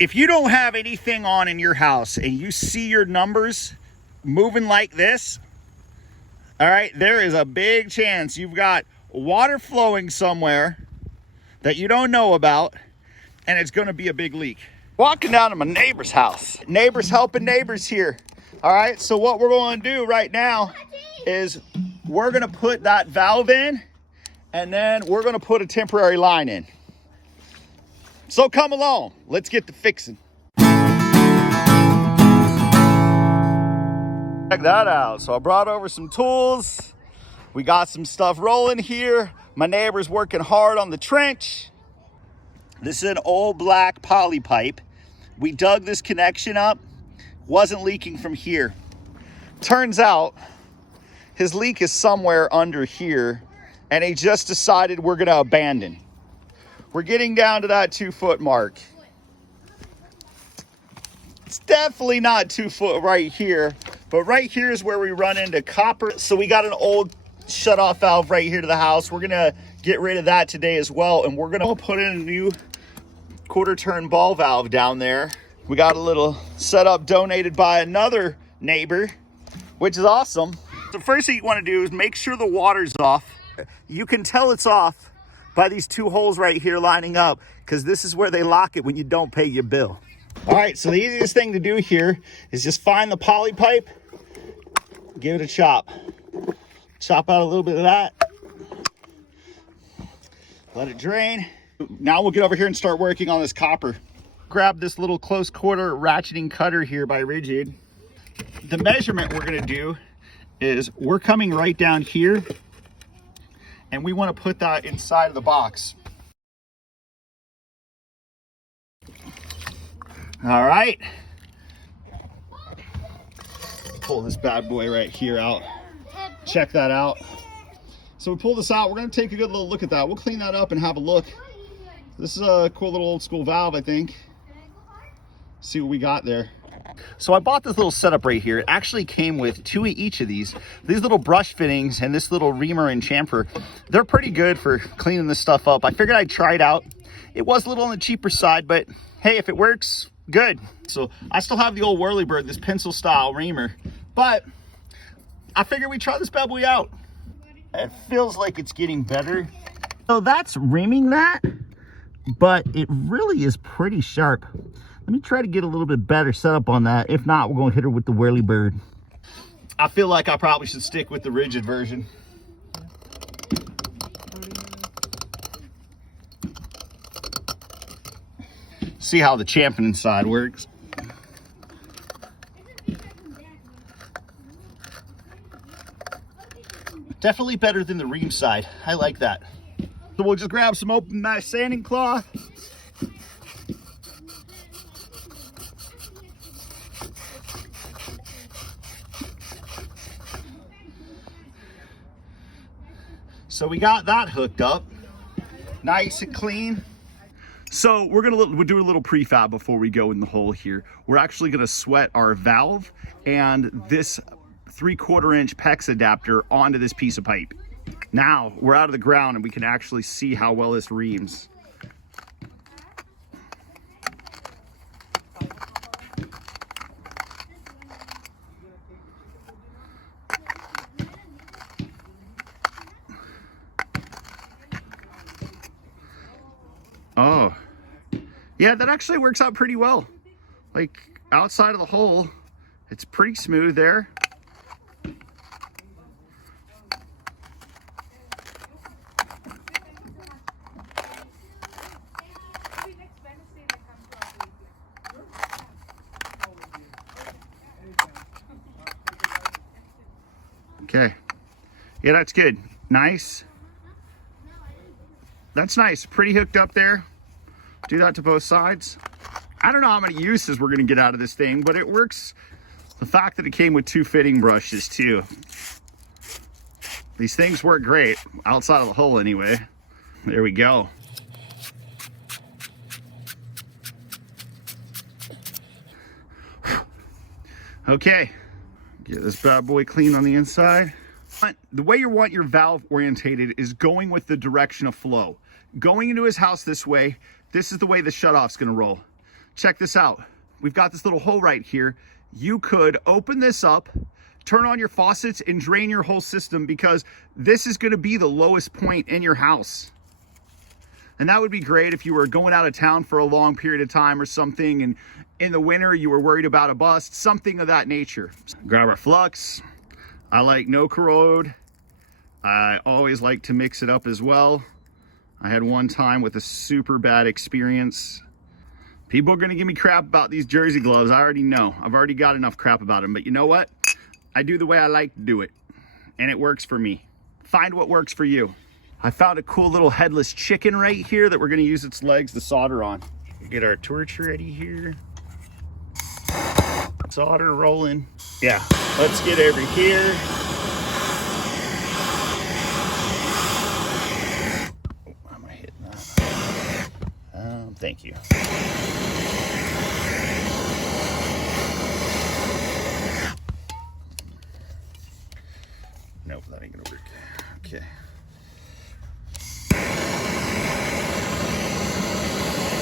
If you don't have anything on in your house and you see your numbers moving like this, all right, there is a big chance you've got water flowing somewhere that you don't know about, and it's gonna be a big leak. Walking down to my neighbor's house. Neighbors helping neighbors here. All right, so what we're gonna do right now is we're gonna put that valve in, and then we're gonna put a temporary line in. So come along, let's get to fixing. Check that out. So I brought over some tools. We got some stuff rolling here. My neighbor's working hard on the trench. This is an old black poly pipe. We dug this connection up, wasn't leaking from here. Turns out his leak is somewhere under here, and he just decided we're gonna abandon. We're getting down to that 2 foot mark. It's definitely not 2 foot right here, but right here is where we run into copper. So we got an old shut-off valve right here to the house. We're gonna get rid of that today as well, and we're gonna put in a new 1/4 turn ball valve down there. We got a little setup donated by another neighbor, which is awesome. The first thing you wanna do is make sure the water's off. You can tell it's off by these 2 holes right here lining up, because this is where they lock it when you don't pay your bill. All right, so the easiest thing to do here is just find the poly pipe, give it a chop. Chop out a little bit of that. Let it drain. Now we'll get over here and start working on this copper. Grab this little close quarter ratcheting cutter here by Rigid. The measurement we're gonna do is we're coming right down here, and we wanna put that inside of the box. All right. Pull this bad boy right here out. Check that out. So we pull this out. We're gonna take a good little look at that. We'll clean that up and have a look. This is a cool little old school valve, I think. See what we got there. So I bought this little setup right here. It actually came with 2 of each of these. These little brush fittings and this little reamer and chamfer, they're pretty good for cleaning this stuff up. I figured I'd try it out. It was a little on the cheaper side, but hey, if it works, good. So I still have the old Whirlybird, this pencil style reamer, but I figured we'd try this bad boy out. It feels like it's getting better. So that's reaming that, but it really is pretty sharp. Let me try to get a little bit better setup on that. If not, we're gonna hit her with the Whirlybird. I feel like I probably should stick with the rigid version. See how the chamfering side works. Definitely better than the ream side. I like that. So we'll just grab some open mesh sanding cloth. So we got that hooked up, nice and clean. So we'll do a little prefab before we go in the hole here. We're actually gonna sweat our valve and this 3/4 inch PEX adapter onto this piece of pipe. Now we're out of the ground and we can actually see how well this reams. Oh, yeah, that actually works out pretty well. Like outside of the hole, it's pretty smooth there. Okay, yeah, that's good. Nice. That's nice, pretty hooked up there. Do that to both sides. I don't know how many uses we're gonna get out of this thing, but it works. The fact that it came with 2 fitting brushes too. These things work great, outside of the hole anyway. There we go. Okay, get this bad boy clean on the inside. The way you want your valve orientated is going with the direction of flow. Going into his house this way, this is the way the shutoff's gonna roll. check this out. We've got this little hole right here. You could open this up, turn on your faucets, and drain your whole system, because this is going to be the lowest point in your house. And that would be great if you were going out of town for a long period of time or something, and in the winter you were worried about a bust, something of that nature. Grab our flux. I like no corrode. I always like to mix it up as well. I had one time with a super bad experience. People are gonna give me crap about these jersey gloves. I already know. I've already got enough crap about them, but you know what? I do the way I like to do it, and it works for me. Find what works for you. I found a cool little headless chicken right here that we're gonna use its legs to solder on. Get our torch ready here. Solder rolling. Yeah, let's get over here. Oh, am I hitting that? Thank you. Nope, that ain't gonna work. Okay.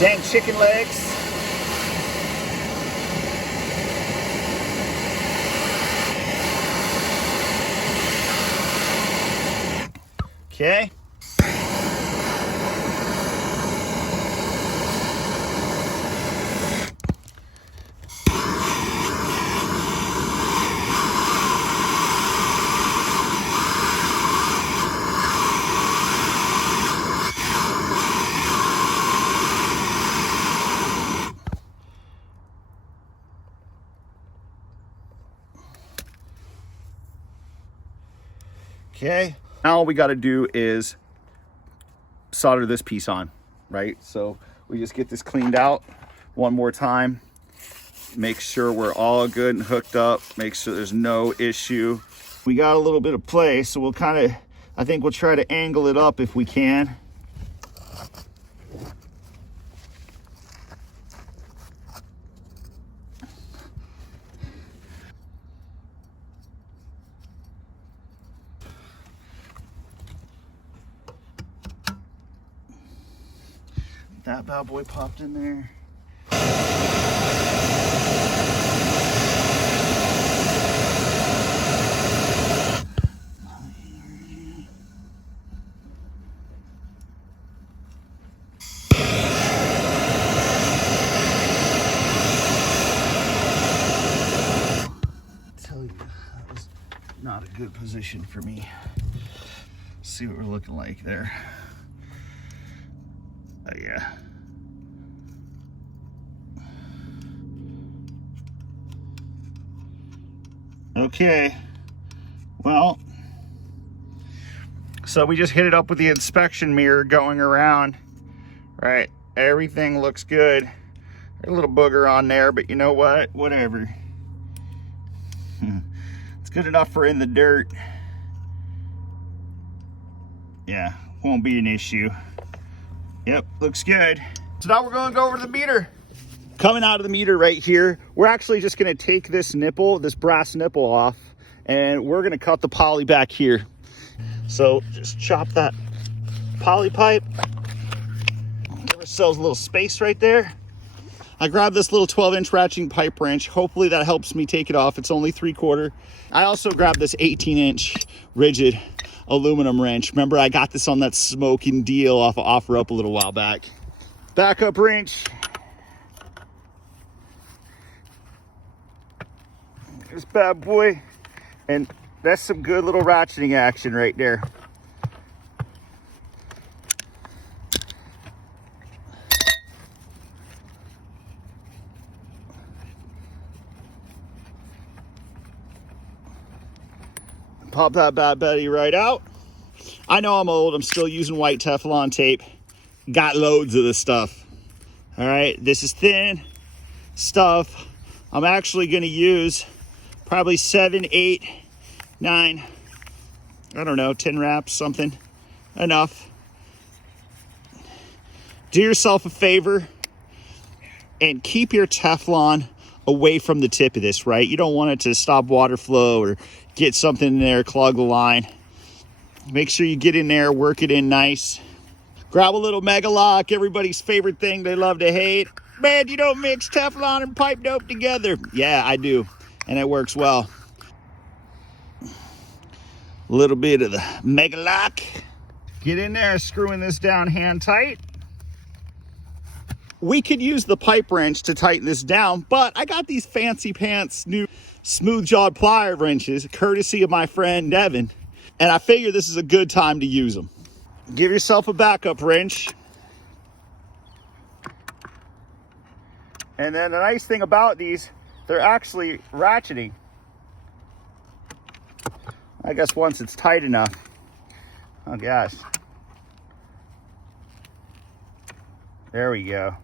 Dang chicken legs. Okay. Okay, now all we got to do is solder this piece on, right? So we just get this cleaned out one more time, make sure we're all good and hooked up, make sure there's no issue. We got a little bit of play, so we'll kind of, I think we'll try to angle it up if we can. That bad boy popped in there. Tell you, that was not a good position for me. See what we're looking like there. Yeah. Okay. Well, so we just hit it up with the inspection mirror going around. Right. Everything looks good. There's a little booger on there, but you know what? Whatever. It's good enough for in the dirt. Yeah, won't be an issue. Yep, looks good. So now we're gonna go over to the meter. Coming out of the meter right here, we're actually just gonna take this nipple, this brass nipple off, and we're gonna cut the poly back here. So just chop that poly pipe. Give ourselves a little space right there. I grabbed this little 12-inch ratcheting pipe wrench. Hopefully that helps me take it off. It's only 3/4. I also grabbed this 18-inch rigid aluminum wrench. Remember, I got this on that smoking deal off of OfferUp a little while back. Backup wrench. This bad boy. And that's some good little ratcheting action right there. Pop that bad buddy right out. I know I'm old. I'm still using white Teflon tape. Got loads of this stuff. All right, this is thin stuff. I'm actually going to use probably 7, 8, 9, I don't know, 10 wraps, something. Enough. Do yourself a favor and keep your Teflon away from the tip of this, right? You don't want it to stop water flow or get something in there, clog the line. Make sure you get in there, work it in nice. Grab a little Mega Lock, everybody's favorite thing they love to hate. Man, you don't mix Teflon and pipe dope together. Yeah, I do, and it works well. A little bit of the Mega Lock. Get in there, screwing this down hand tight. We could use the pipe wrench to tighten this down, but I got these fancy pants new smooth jawed plier wrenches, courtesy of my friend Devin, and I figure this is a good time to use them. Give yourself a backup wrench. And then the nice thing about these, they're actually ratcheting. I guess once it's tight enough. Oh gosh. There we go.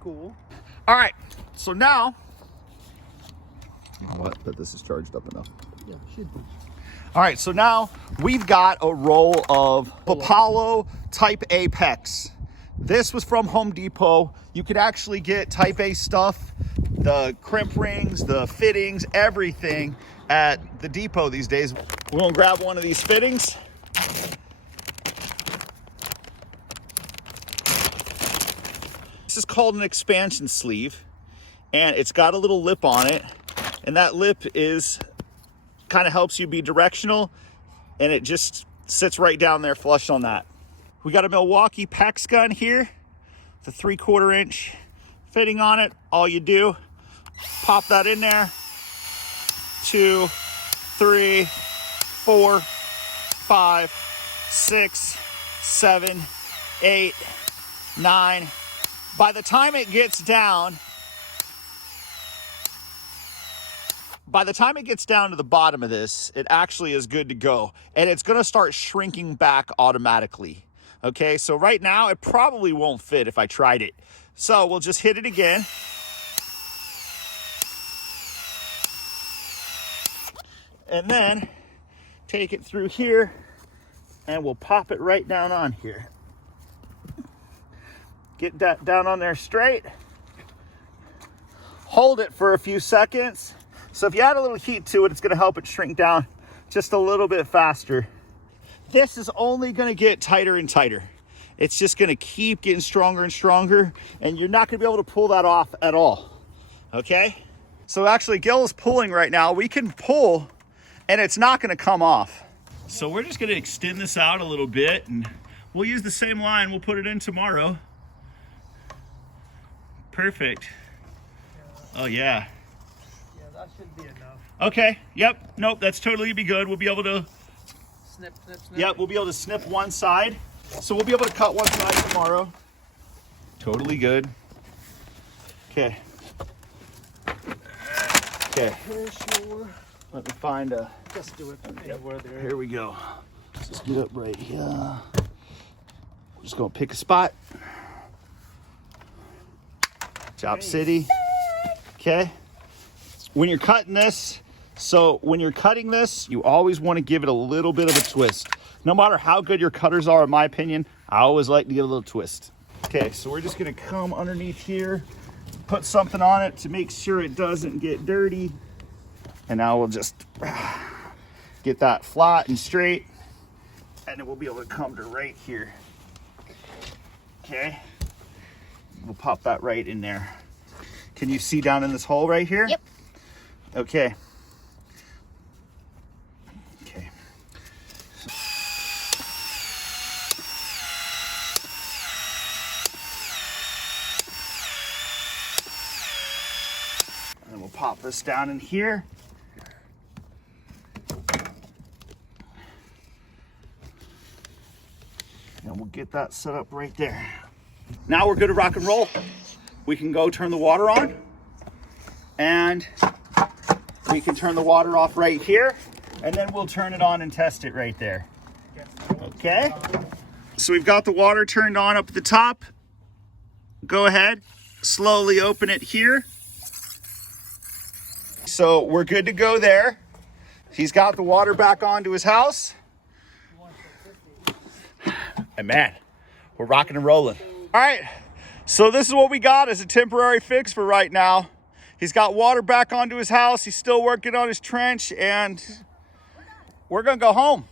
Cool. All right, so now, what? But this is charged up enough. Yeah, should be. All right, so now we've got a roll of Apollo Type A PEX. This was from Home Depot. You could actually get Type A stuff, the crimp rings, the fittings, everything at the depot these days. We're gonna grab one of these fittings. This is called an expansion sleeve, and it's got a little lip on it, and that lip is kind of helps you be directional, and it just sits right down there flush on that. We got a Milwaukee PEX gun here, the 3/4 inch fitting on it. All you do, pop that in there. 2, 3, 4, 5, 6, 7, 8, 9. By the time it gets down to the bottom of this, it actually is good to go. And it's gonna start shrinking back automatically. Okay, so right now it probably won't fit if I tried it. So we'll just hit it again. And then take it through here and we'll pop it right down on here. Get that down on there straight. Hold it for a few seconds. So if you add a little heat to it, it's gonna help it shrink down just a little bit faster. This is only gonna get tighter and tighter. It's just gonna keep getting stronger and stronger, and you're not gonna be able to pull that off at all, okay? So actually Gil is pulling right now. We can pull and it's not gonna come off. So we're just gonna extend this out a little bit, and we'll use the same line. We'll put it in tomorrow. Perfect. Oh yeah. Yeah, that should be enough. Okay, yep, nope, that's totally be good. We'll be able to, Snip, snip, snip. yep, we'll be able to snip one side. So we'll be able to cut one side tomorrow. Totally good. Okay. Okay. Let me find a, Just do it. Yeah, where there. here we go. Let's just get up right here. We're just gonna pick a spot. Chop City. Okay. When you're cutting this, you always want to give it a little bit of a twist. No matter how good your cutters are, in my opinion, I always like to give a little twist. Okay, so we're just gonna come underneath here, put something on it to make sure it doesn't get dirty. And now we'll just get that flat and straight, and then we'll be able to come to right here. Okay. We'll pop that right in there. Can you see down in this hole right here? Yep. Okay. Okay. And then we'll pop this down in here. And we'll get that set up right there. Now we're good to rock and roll. We can go turn the water on, and we can turn the water off right here, and then we'll turn it on and test it right there. Okay? So we've got the water turned on up at the top. Go ahead, slowly open it here. So we're good to go there. He's got the water back onto his house. And man, we're rocking and rolling. All right, so this is what we got as a temporary fix for right now. He's got water back onto his house. He's still working on his trench, and we're gonna go home.